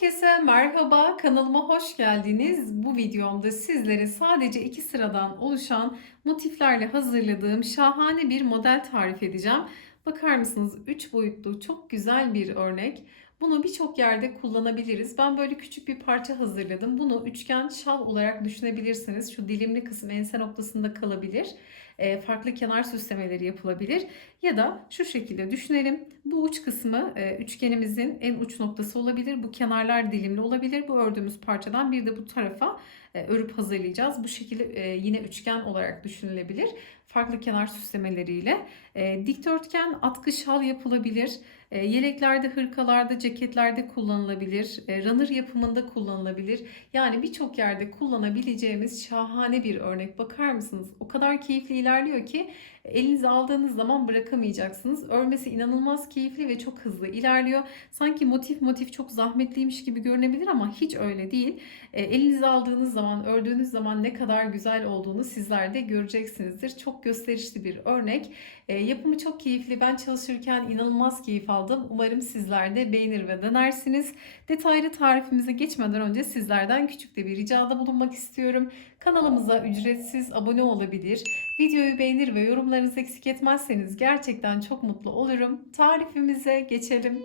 Herkese merhaba, kanalıma hoş geldiniz. Bu videomda sizlere sadece iki sıradan oluşan motiflerle hazırladığım şahane bir model tarif edeceğim. Bakar mısınız? 3 boyutlu çok güzel bir örnek. Bunu birçok yerde kullanabiliriz. Ben böyle küçük bir parça hazırladım. Bunu üçgen şal olarak düşünebilirsiniz. Şu dilimli kısım ense noktasında kalabilir. E, farklı kenar süslemeleri yapılabilir. Ya da şu şekilde düşünelim. Bu uç kısmı e, üçgenimizin en uç noktası olabilir. Bu kenarlar dilimli olabilir. Bu ördüğümüz parçadan bir de bu tarafa e, örüp hazırlayacağız. Bu şekilde yine üçgen olarak düşünülebilir. Farklı kenar süslemeleriyle. E, dikdörtgen atkı şal yapılabilir. E, yeleklerde, hırkalarda, ceketlerde kullanılabilir. E, runner yapımında kullanılabilir. Yani birçok yerde kullanabileceğimiz şahane bir örnek. Bakar mısınız? O kadar keyifli ilerliyor ki elinize aldığınız zaman bırakamayacaksınız. Örmesi inanılmaz keyifli ve çok hızlı ilerliyor. Sanki motif motif çok zahmetliymiş gibi görünebilir ama hiç öyle değil. E, elinize aldığınız zaman, ördüğünüz zaman ne kadar güzel olduğunu sizler de göreceksinizdir. Çok gösterişli bir örnek. E, yapımı çok keyifli. Ben çalışırken inanılmaz keyif aldım. Umarım sizler de beğenir ve denersiniz. Detaylı tarifimize geçmeden önce sizlerden küçük de bir ricada bulunmak istiyorum. Kanalımıza ücretsiz abone olabilir. Videoyu beğenir ve yorumlarınızı eksik etmezseniz gerçekten çok mutlu olurum. Tarifimize geçelim.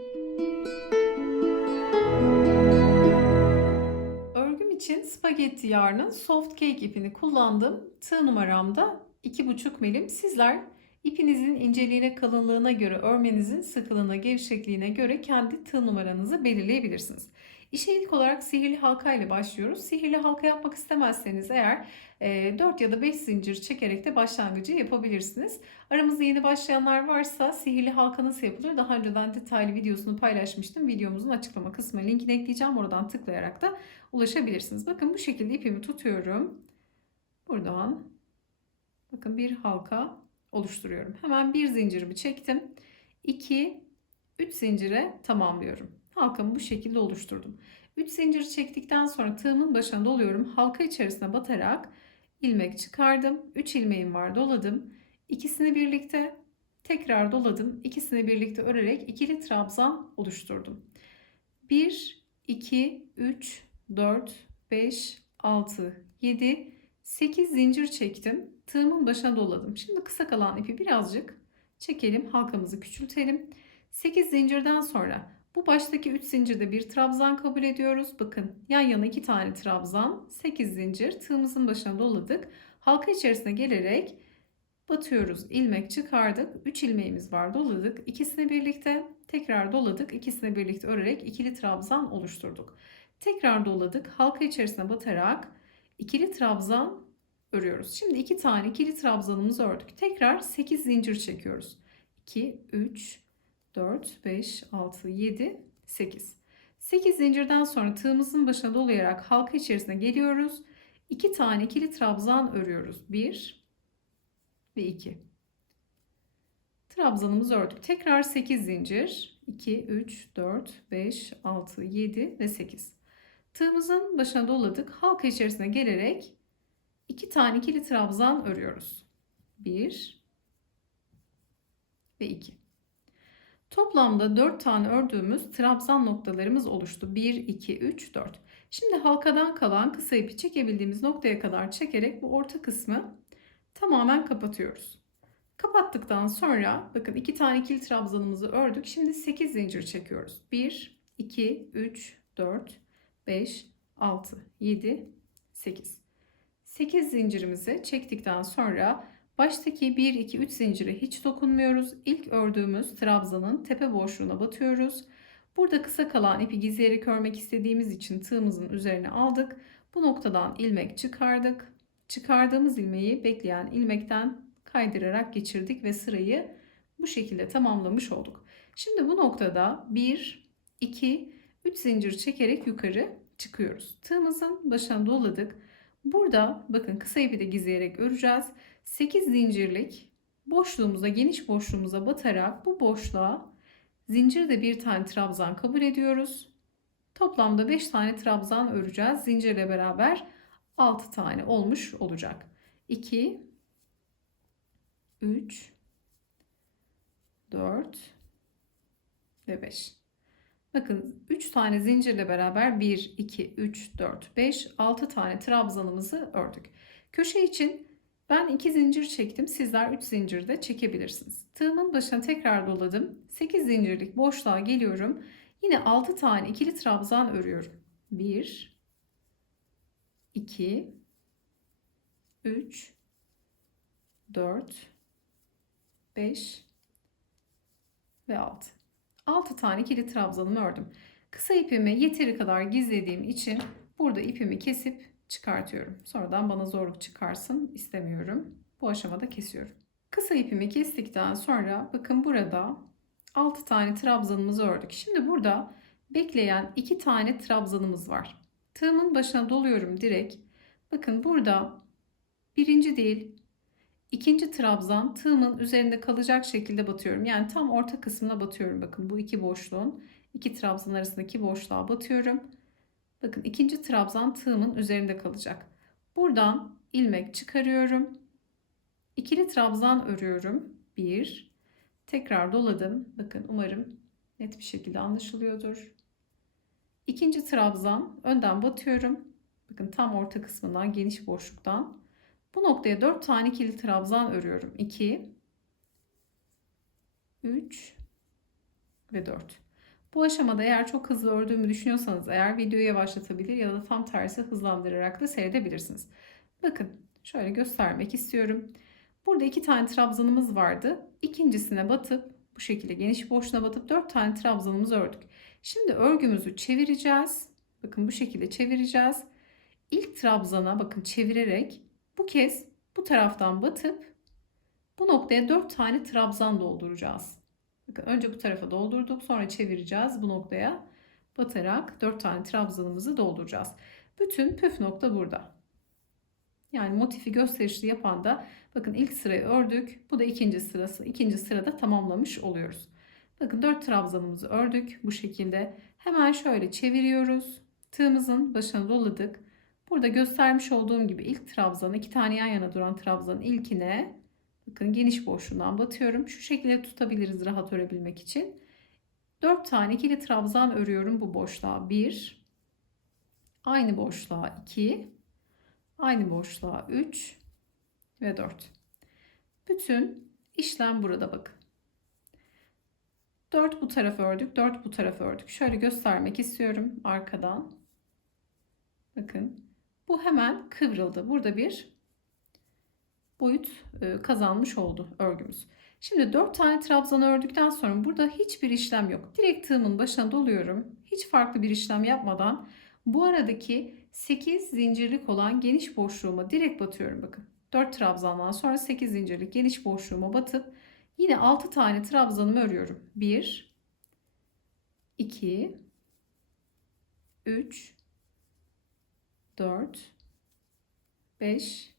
Örgüm için spagetti yarnın soft cake ipini kullandım. Tığ numaramda 2,5 milim. Sizler ipinizin inceliğine, kalınlığına göre, örmenizin sıkılığına, gevşekliğine göre kendi tığ numaranızı belirleyebilirsiniz. İşe ilk olarak sihirli halka ile başlıyoruz. Sihirli halka yapmak istemezseniz eğer 4 ya da 5 zincir çekerek de başlangıcı yapabilirsiniz. Aramızda yeni başlayanlar varsa sihirli halka nasıl yapılır? Daha önceden detaylı videosunu paylaşmıştım. Videomuzun açıklama kısmına linkini ekleyeceğim. Oradan tıklayarak da ulaşabilirsiniz. Bakın bu şekilde ipimi tutuyorum. Buradan bakın bir halka oluşturuyorum. Hemen bir zincirimi çektim. 2 3 zincire tamamlıyorum. Halkamı bu şekilde oluşturdum. 3 zincir çektikten sonra tığımın başına doluyorum. Halka içerisine batarak ilmek çıkardım. 3 ilmeğim var doladım. İkisini birlikte tekrar doladım. İkisini birlikte örerek ikili trabzan oluşturdum. 1 2 3 4 5 6 7 8 zincir çektim. Tığımın başına doladım. Şimdi kısa kalan ipi birazcık çekelim. Halkamızı küçültelim. 8 zincirden sonra bu baştaki 3 zincirde bir trabzan kabul ediyoruz. Bakın yan yana 2 tane trabzan, 8 zincir tığımızın başına doladık. Halka içerisine gelerek batıyoruz. ilmek çıkardık. 3 ilmeğimiz var doladık. İkisini birlikte tekrar doladık. İkisini birlikte örerek ikili trabzan oluşturduk. Tekrar doladık. Halka içerisine batarak ikili trabzan örüyoruz. Şimdi iki tane ikili trabzanımızı ördük. Tekrar 8 zincir çekiyoruz. 2, 3, 4, 5, 6, 7, 8. 8 zincirden sonra tığımızın başına dolayarak halka içerisine geliyoruz. 2 tane ikili trabzan örüyoruz. 1 ve 2. Trabzanımızı ördük. Tekrar 8 zincir. 2, 3, 4, 5, 6, 7 ve 8. Tığımızın başına doladık. Halka içerisine gelerek 2 tane ikili trabzan örüyoruz. 1 ve 2. Toplamda 4 tane ördüğümüz trabzan noktalarımız oluştu. 1, 2, 3, 4. Şimdi halkadan kalan kısa ipi çekebildiğimiz noktaya kadar çekerek bu orta kısmı tamamen kapatıyoruz. Kapattıktan sonra bakın 2 tane ikili trabzanımızı ördük. Şimdi 8 zincir çekiyoruz. 1, 2, 3, 4, 5, 6, 7, 8. 8 zincirimizi çektikten sonra Baştaki 1, 2, 3 zincire hiç dokunmuyoruz. İlk ördüğümüz trabzanın tepe boşluğuna batıyoruz. Burada kısa kalan ipi gizleyerek örmek istediğimiz için tığımızın üzerine aldık. Bu noktadan ilmek çıkardık. Çıkardığımız ilmeği bekleyen ilmekten kaydırarak geçirdik ve sırayı bu şekilde tamamlamış olduk. Şimdi bu noktada 1, 2, 3 zincir çekerek yukarı çıkıyoruz. Tığımızın başına doladık. Burada bakın kısa ipi de gizleyerek öreceğiz. 8 zincirlik boşluğumuza, geniş boşluğumuza batarak bu boşluğa zincirde bir tane trabzan kabul ediyoruz. Toplamda 5 tane trabzan öreceğiz. Zincirle beraber 6 tane olmuş olacak. 2 3 4 ve 5. Bakın 3 tane zincirle beraber 1, 2, 3, 4, 5, 6 tane trabzanımızı ördük. Köşe için ben 2 zincir çektim. Sizler 3 zincir de çekebilirsiniz. Tığımın başına tekrar doladım. 8 zincirlik boşluğa geliyorum. Yine 6 tane ikili trabzan örüyorum. 1 2 3 4 5 ve 6. 6 tane ikili trabzanımı ördüm. Kısa ipimi yeteri kadar gizlediğim için burada ipimi kesip çıkartıyorum. Sonradan bana zorluk çıkarsın istemiyorum. Bu aşamada kesiyorum. Kısa ipimi kestikten sonra bakın burada 6 tane trabzanımızı ördük. Şimdi burada bekleyen 2 tane trabzanımız var. Tığımın başına doluyorum direkt. Bakın burada birinci değil ikinci trabzan tığımın üzerinde kalacak şekilde batıyorum. Yani tam orta kısmına batıyorum. Bakın bu iki boşluğun iki trabzan arasındaki boşluğa batıyorum. Bakın ikinci trabzan tığımın üzerinde kalacak. Buradan ilmek çıkarıyorum. İkili trabzan örüyorum. Bir. Tekrar doladım. Bakın umarım net bir şekilde anlaşılıyordur. İkinci trabzan önden batıyorum. Bakın tam orta kısmından geniş boşluktan. Bu noktaya 4 tane ikili trabzan örüyorum. 2 3 ve 4. Bu aşamada eğer çok hızlı ördüğümü düşünüyorsanız eğer videoyu yavaşlatabilir ya da tam tersi hızlandırarak da seyredebilirsiniz. Bakın şöyle göstermek istiyorum. Burada iki tane trabzanımız vardı. İkincisine batıp bu şekilde geniş boşluğa batıp 4 tane trabzanımızı ördük. Şimdi örgümüzü çevireceğiz. Bakın bu şekilde çevireceğiz. İlk trabzana bakın çevirerek bu kez bu taraftan batıp bu noktaya 4 tane trabzan dolduracağız. Bakın önce bu tarafa doldurduk sonra çevireceğiz bu noktaya batarak 4 tane trabzanımızı dolduracağız. Bütün püf nokta burada. Yani motifi gösterişli yapan da bakın ilk sırayı ördük. Bu da ikinci sırası. İkinci sırada tamamlamış oluyoruz. Bakın 4 trabzanımızı ördük bu şekilde. Hemen şöyle çeviriyoruz. Tığımızın başına doladık. Burada göstermiş olduğum gibi ilk trabzan iki tane yan yana duran trabzanın ilkine bakın geniş boşluğundan batıyorum. Şu şekilde tutabiliriz rahat örebilmek için. 4 tane ikili trabzan örüyorum bu boşluğa. 1 aynı boşluğa 2 aynı boşluğa 3 ve 4. Bütün işlem burada bakın. 4 bu tarafa ördük, 4 bu tarafa ördük. Şöyle göstermek istiyorum arkadan. Bakın bu hemen kıvrıldı. Burada bir boyut e, kazanmış oldu örgümüz. Şimdi 4 tane trabzan ördükten sonra burada hiçbir işlem yok. Direkt tığımın başına doluyorum. Hiç farklı bir işlem yapmadan bu aradaki 8 zincirlik olan geniş boşluğuma direkt batıyorum bakın. 4 trabzandan sonra 8 zincirlik geniş boşluğuma batıp yine 6 tane trabzanımı örüyorum. 1 2 3 4 5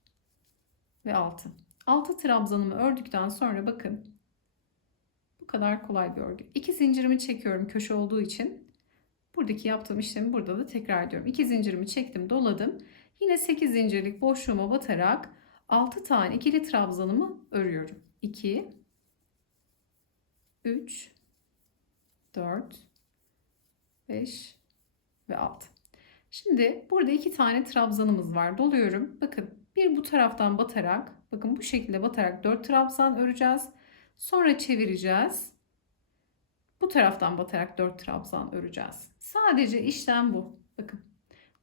ve 6. 6 trabzanımı ördükten sonra bakın bu kadar kolay bir örgü. 2 zincirimi çekiyorum köşe olduğu için. Buradaki yaptığım işlemi burada da tekrar ediyorum. 2 zincirimi çektim, doladım. Yine 8 zincirlik boşluğuma batarak 6 tane ikili trabzanımı örüyorum. 2 3 4 5 ve 6. Şimdi burada iki tane trabzanımız var. Doluyorum. Bakın bir bu taraftan batarak bakın bu şekilde batarak 4 trabzan öreceğiz. Sonra çevireceğiz. Bu taraftan batarak 4 trabzan öreceğiz. Sadece işlem bu. Bakın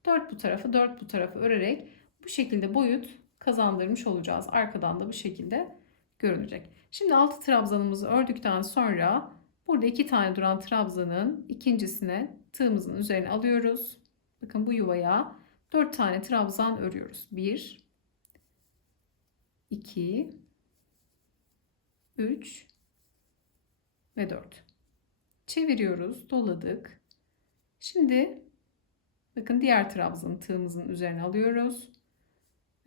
4 bu tarafı 4 bu tarafı örerek bu şekilde boyut kazandırmış olacağız. Arkadan da bu şekilde görünecek. Şimdi 6 trabzanımızı ördükten sonra burada iki tane duran trabzanın ikincisine tığımızın üzerine alıyoruz. Bakın bu yuvaya 4 tane trabzan örüyoruz. 1 2 3 ve 4. Çeviriyoruz, doladık. Şimdi bakın diğer trabzanı tığımızın üzerine alıyoruz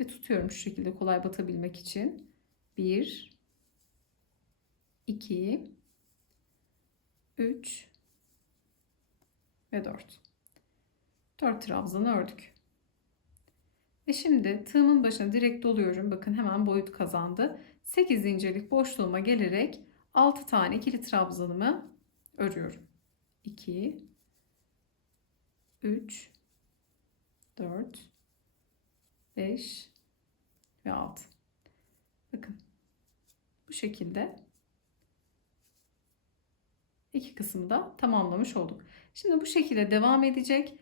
ve tutuyorum şu şekilde kolay batabilmek için. 1 2 3 ve 4. 4 trabzanı ördük. Ve şimdi tığımın başına direkt doluyorum. Bakın hemen boyut kazandı. 8 zincirlik boşluğuma gelerek 6 tane ikili trabzanımı örüyorum. 2 3 4 5 ve 6. Bakın. Bu şekilde iki kısımda tamamlamış olduk. Şimdi bu şekilde devam edecek.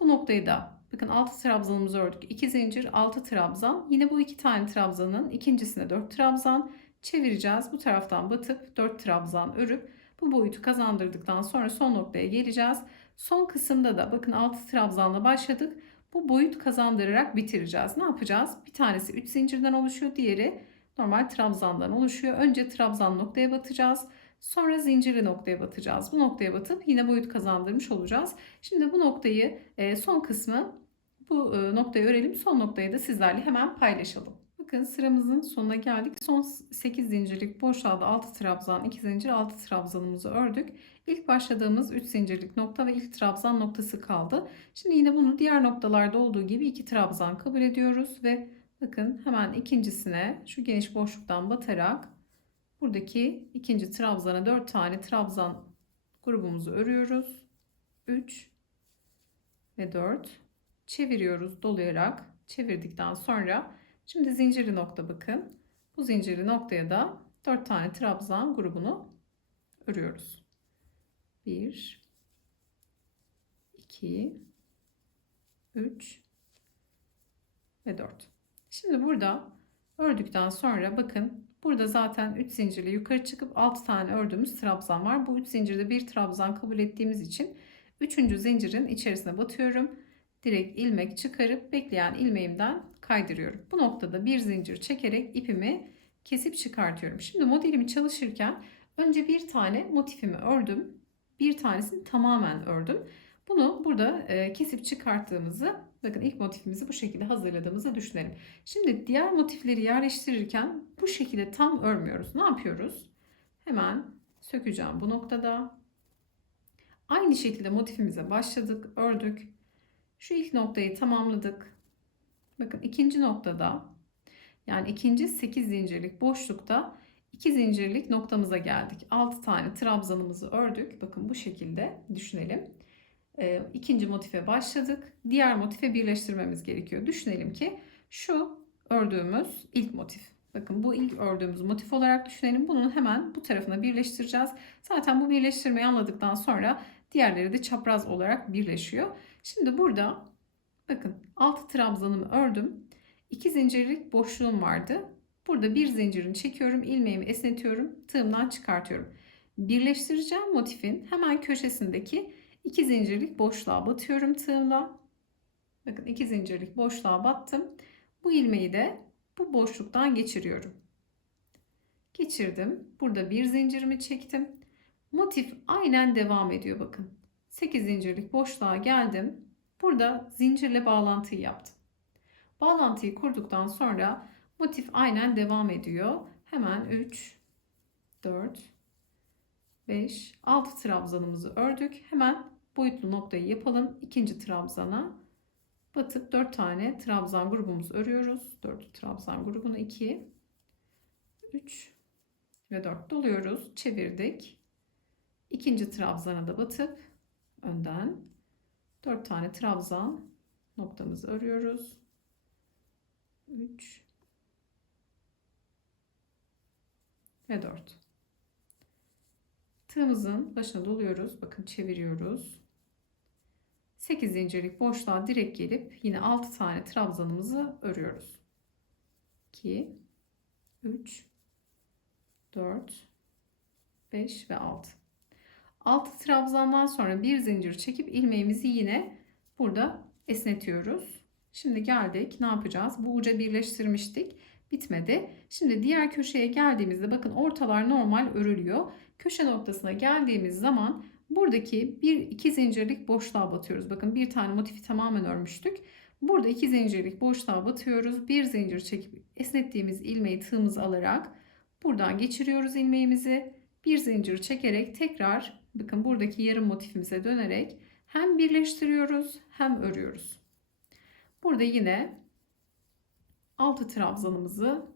Bu noktayı da bakın 6 trabzanımızı ördük. 2 zincir 6 trabzan. Yine bu iki tane trabzanın ikincisine 4 trabzan çevireceğiz. Bu taraftan batıp 4 trabzan örüp bu boyutu kazandırdıktan sonra son noktaya geleceğiz. Son kısımda da bakın 6 trabzanla başladık. Bu boyut kazandırarak bitireceğiz. Ne yapacağız? Bir tanesi 3 zincirden oluşuyor. Diğeri normal trabzandan oluşuyor. Önce trabzan noktaya batacağız. Sonra zincirli noktaya batacağız. Bu noktaya batıp yine boyut kazandırmış olacağız. Şimdi bu noktayı e, son kısmı bu e, noktayı örelim. Son noktayı da sizlerle hemen paylaşalım. Bakın sıramızın sonuna geldik. Son 8 zincirlik boşluğa da 6 trabzan, 2 zincir 6 trabzanımızı ördük. İlk başladığımız 3 zincirlik nokta ve ilk trabzan noktası kaldı. Şimdi yine bunu diğer noktalarda olduğu gibi 2 trabzan kabul ediyoruz ve bakın hemen ikincisine şu geniş boşluktan batarak buradaki ikinci trabzana 4 tane trabzan grubumuzu örüyoruz. 3 ve 4 çeviriyoruz dolayarak çevirdikten sonra Şimdi zincirli nokta bakın. Bu zincirli noktaya da 4 tane trabzan grubunu örüyoruz. 1 2 3 ve 4. Şimdi burada ördükten sonra bakın burada zaten 3 zincirle yukarı çıkıp 6 tane ördüğümüz trabzan var. Bu 3 zincirde bir trabzan kabul ettiğimiz için 3. zincirin içerisine batıyorum. Direkt ilmek çıkarıp bekleyen ilmeğimden kaydırıyorum. Bu noktada bir zincir çekerek ipimi kesip çıkartıyorum. Şimdi modelimi çalışırken önce bir tane motifimi ördüm. Bir tanesini tamamen ördüm. Bunu burada e, kesip çıkarttığımızı bakın ilk motifimizi bu şekilde hazırladığımızı düşünelim. Şimdi diğer motifleri yerleştirirken bu şekilde tam örmüyoruz. Ne yapıyoruz? Hemen sökeceğim bu noktada. Aynı şekilde motifimize başladık, ördük. Şu ilk noktayı tamamladık. Bakın ikinci noktada yani ikinci 8 zincirlik boşlukta 2 zincirlik noktamıza geldik. 6 tane trabzanımızı ördük. Bakın bu şekilde düşünelim. E, ikinci motife başladık. Diğer motife birleştirmemiz gerekiyor. Düşünelim ki şu ördüğümüz ilk motif. Bakın bu ilk ördüğümüz motif olarak düşünelim. Bunun hemen bu tarafına birleştireceğiz. Zaten bu birleştirmeyi anladıktan sonra diğerleri de çapraz olarak birleşiyor. Şimdi burada bakın 6 trabzanımı ördüm. 2 zincirlik boşluğum vardı. Burada bir zincirini çekiyorum, ilmeğimi esnetiyorum, tığımdan çıkartıyorum. Birleştireceğim motifin hemen köşesindeki 2 zincirlik boşluğa batıyorum tığımla. Bakın 2 zincirlik boşluğa battım. Bu ilmeği de bu boşluktan geçiriyorum. Geçirdim. Burada bir zincirimi çektim. Motif aynen devam ediyor bakın. 8 zincirlik boşluğa geldim. Burada zincirle bağlantıyı yaptım. Bağlantıyı kurduktan sonra motif aynen devam ediyor. Hemen 3, 4, 5, 6 trabzanımızı ördük. Hemen boyutlu noktayı yapalım. İkinci trabzana batıp 4 tane trabzan grubumuzu örüyoruz. 4 trabzan grubunu 2, 3 ve 4 doluyoruz. Çevirdik. İkinci trabzana da batıp önden 4 tane trabzan noktamızı örüyoruz. 3 ve 4. Tığımızın başına doluyoruz. Bakın çeviriyoruz. 8 zincirlik boşluğa direkt gelip yine 6 tane trabzanımızı örüyoruz. 2 3 4 5 ve 6. 6 trabzandan sonra bir zincir çekip ilmeğimizi yine burada esnetiyoruz. Şimdi geldik. Ne yapacağız? Bu uca birleştirmiştik. Bitmedi. Şimdi diğer köşeye geldiğimizde bakın ortalar normal örülüyor. Köşe noktasına geldiğimiz zaman buradaki bir iki zincirlik boşluğa batıyoruz. Bakın bir tane motifi tamamen örmüştük. Burada iki zincirlik boşluğa batıyoruz. Bir zincir çekip esnettiğimiz ilmeği tığımız alarak buradan geçiriyoruz ilmeğimizi. Bir zincir çekerek tekrar bakın buradaki yarım motifimize dönerek hem birleştiriyoruz hem örüyoruz. Burada yine 6 trabzanımızı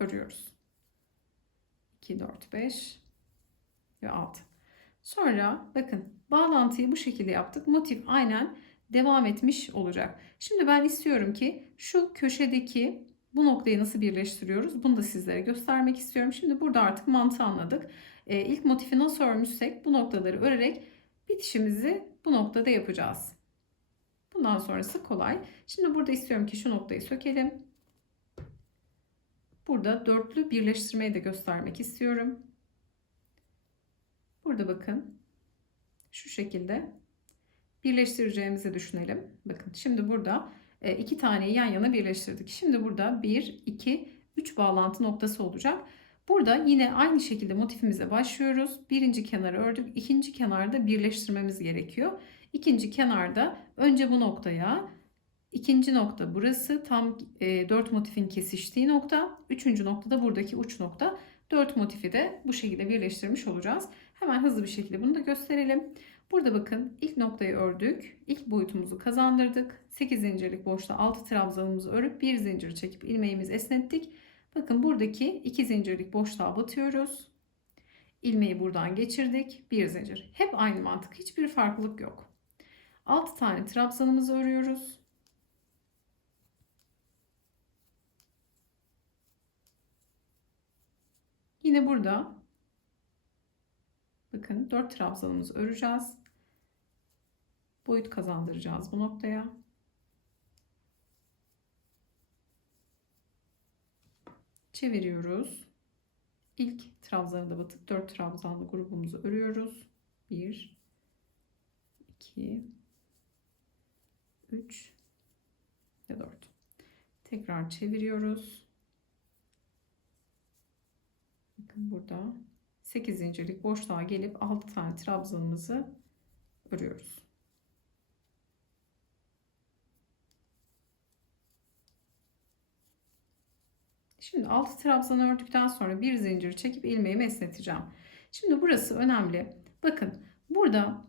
örüyoruz. 2 4 5 ve 6. Sonra bakın Bağlantıyı bu şekilde yaptık. Motif aynen devam etmiş olacak. Şimdi ben istiyorum ki şu köşedeki bu noktayı nasıl birleştiriyoruz? Bunu da sizlere göstermek istiyorum. Şimdi burada artık mantığı anladık. Ee, ilk motifi nasıl örmüşsek bu noktaları örerek bitişimizi bu noktada yapacağız. Bundan sonrası kolay. Şimdi burada istiyorum ki şu noktayı sökelim. Burada dörtlü birleştirmeyi de göstermek istiyorum. Burada bakın şu şekilde birleştireceğimizi düşünelim. Bakın şimdi burada e, iki taneyi yan yana birleştirdik. Şimdi burada 1, 2, 3 bağlantı noktası olacak. Burada yine aynı şekilde motifimize başlıyoruz. Birinci kenarı ördük. ikinci kenarda birleştirmemiz gerekiyor. İkinci kenarda önce bu noktaya, ikinci nokta burası tam e, 4 motifin kesiştiği nokta. Üçüncü noktada buradaki uç nokta. 4 motifi de bu şekilde birleştirmiş olacağız. Hemen hızlı bir şekilde bunu da gösterelim. Burada bakın ilk noktayı ördük. İlk boyutumuzu kazandırdık. 8 zincirlik boşta 6 trabzanımızı örüp 1 zincir çekip ilmeğimizi esnettik. Bakın buradaki 2 zincirlik boşluğa batıyoruz. İlmeği buradan geçirdik. 1 zincir. Hep aynı mantık. Hiçbir farklılık yok. 6 tane trabzanımızı örüyoruz. Yine burada bakın 4 trabzanımızı öreceğiz. Boyut kazandıracağız bu noktaya. Çeviriyoruz. İlk trabzanı da batıp 4 trabzanlı grubumuzu örüyoruz. 1 2 3 ve 4. Tekrar çeviriyoruz. Bakın burada 8 zincirlik boşluğa gelip 6 tane trabzanımızı örüyoruz. Şimdi 6 trabzan ördükten sonra bir zincir çekip ilmeğimi esneteceğim. Şimdi burası önemli. Bakın burada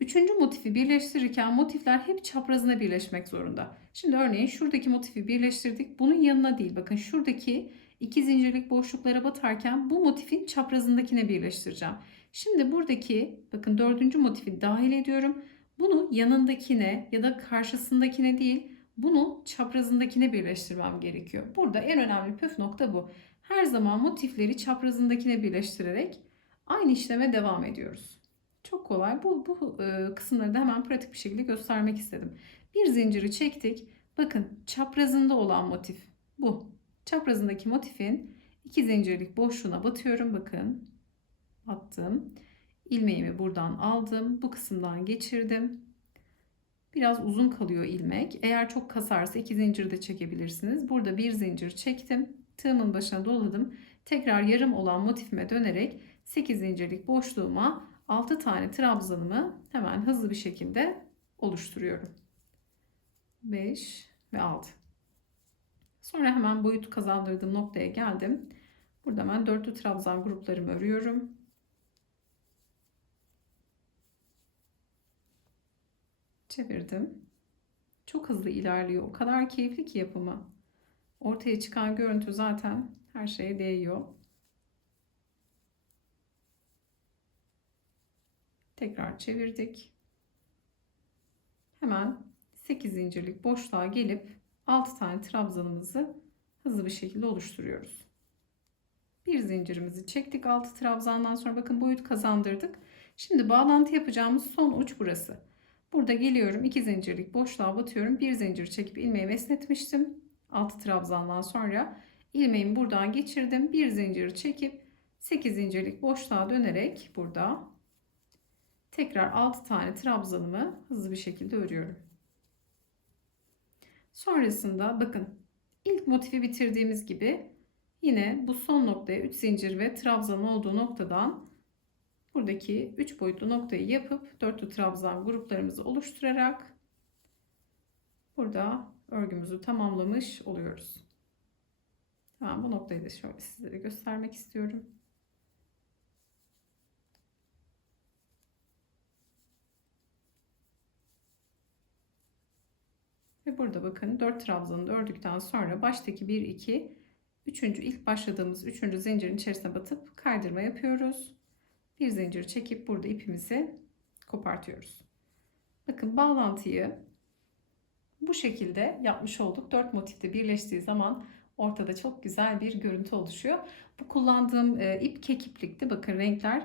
üçüncü motifi birleştirirken motifler hep çaprazına birleşmek zorunda. Şimdi örneğin şuradaki motifi birleştirdik. Bunun yanına değil. Bakın şuradaki iki zincirlik boşluklara batarken bu motifin çaprazındakine birleştireceğim. Şimdi buradaki bakın dördüncü motifi dahil ediyorum. Bunu yanındakine ya da karşısındakine değil bunu çaprazındakine birleştirmem gerekiyor. Burada en önemli püf nokta bu. Her zaman motifleri çaprazındakine birleştirerek aynı işleme devam ediyoruz. Çok kolay. Bu, bu e, kısımları da hemen pratik bir şekilde göstermek istedim. Bir zinciri çektik. Bakın çaprazında olan motif bu. Çaprazındaki motifin iki zincirlik boşluğuna batıyorum. Bakın attım. İlmeğimi buradan aldım. Bu kısımdan geçirdim. Biraz uzun kalıyor ilmek. Eğer çok kasarsa iki zincir de çekebilirsiniz. Burada bir zincir çektim. Tığımın başına doladım. Tekrar yarım olan motifime dönerek 8 zincirlik boşluğuma 6 tane trabzanımı hemen hızlı bir şekilde oluşturuyorum. 5 ve 6. Sonra hemen boyut kazandırdığım noktaya geldim. Burada hemen dörtlü trabzan gruplarımı örüyorum. Çevirdim. Çok hızlı ilerliyor. O kadar keyifli ki yapımı. Ortaya çıkan görüntü zaten her şeye değiyor. Tekrar çevirdik. Hemen 8 zincirlik boşluğa gelip 6 tane trabzanımızı hızlı bir şekilde oluşturuyoruz. Bir zincirimizi çektik 6 trabzandan sonra bakın boyut kazandırdık. Şimdi bağlantı yapacağımız son uç burası. Burada geliyorum 2 zincirlik boşluğa batıyorum. Bir zincir çekip ilmeğimi esnetmiştim. 6 trabzandan sonra ilmeğimi buradan geçirdim. Bir zincir çekip 8 zincirlik boşluğa dönerek burada tekrar 6 tane trabzanımı hızlı bir şekilde örüyorum. Sonrasında bakın ilk motifi bitirdiğimiz gibi yine bu son noktaya 3 zincir ve trabzan olduğu noktadan buradaki 3 boyutlu noktayı yapıp dörtlü trabzan gruplarımızı oluşturarak burada örgümüzü tamamlamış oluyoruz. Hemen bu noktayı da şöyle sizlere göstermek istiyorum. Burada bakın 4 trabzanı ördükten sonra baştaki 1 2 3. ilk başladığımız 3. zincirin içerisine batıp kaydırma yapıyoruz bir zincir çekip burada ipimizi kopartıyoruz. Bakın bağlantıyı bu şekilde yapmış olduk. Dört motifte birleştiği zaman ortada çok güzel bir görüntü oluşuyor. Bu kullandığım e, ip kek iplikti. Bakın renkler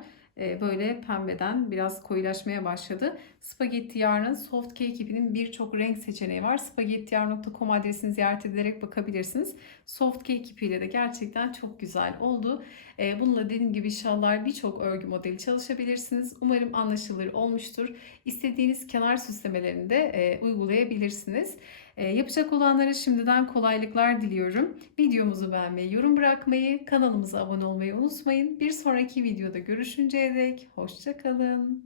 böyle pembeden biraz koyulaşmaya başladı. Spagetti yarnın soft cake ipinin birçok renk seçeneği var. spagettiyar.com adresini ziyaret ederek bakabilirsiniz. Soft cake ipiyle de gerçekten çok güzel oldu. E, bununla dediğim gibi inşallah birçok örgü modeli çalışabilirsiniz. Umarım anlaşılır olmuştur. İstediğiniz kenar süslemelerini de e, uygulayabilirsiniz. E, yapacak olanlara şimdiden kolaylıklar diliyorum. Videomuzu beğenmeyi, yorum bırakmayı, kanalımıza abone olmayı unutmayın. Bir sonraki videoda görüşünceye dek hoşçakalın.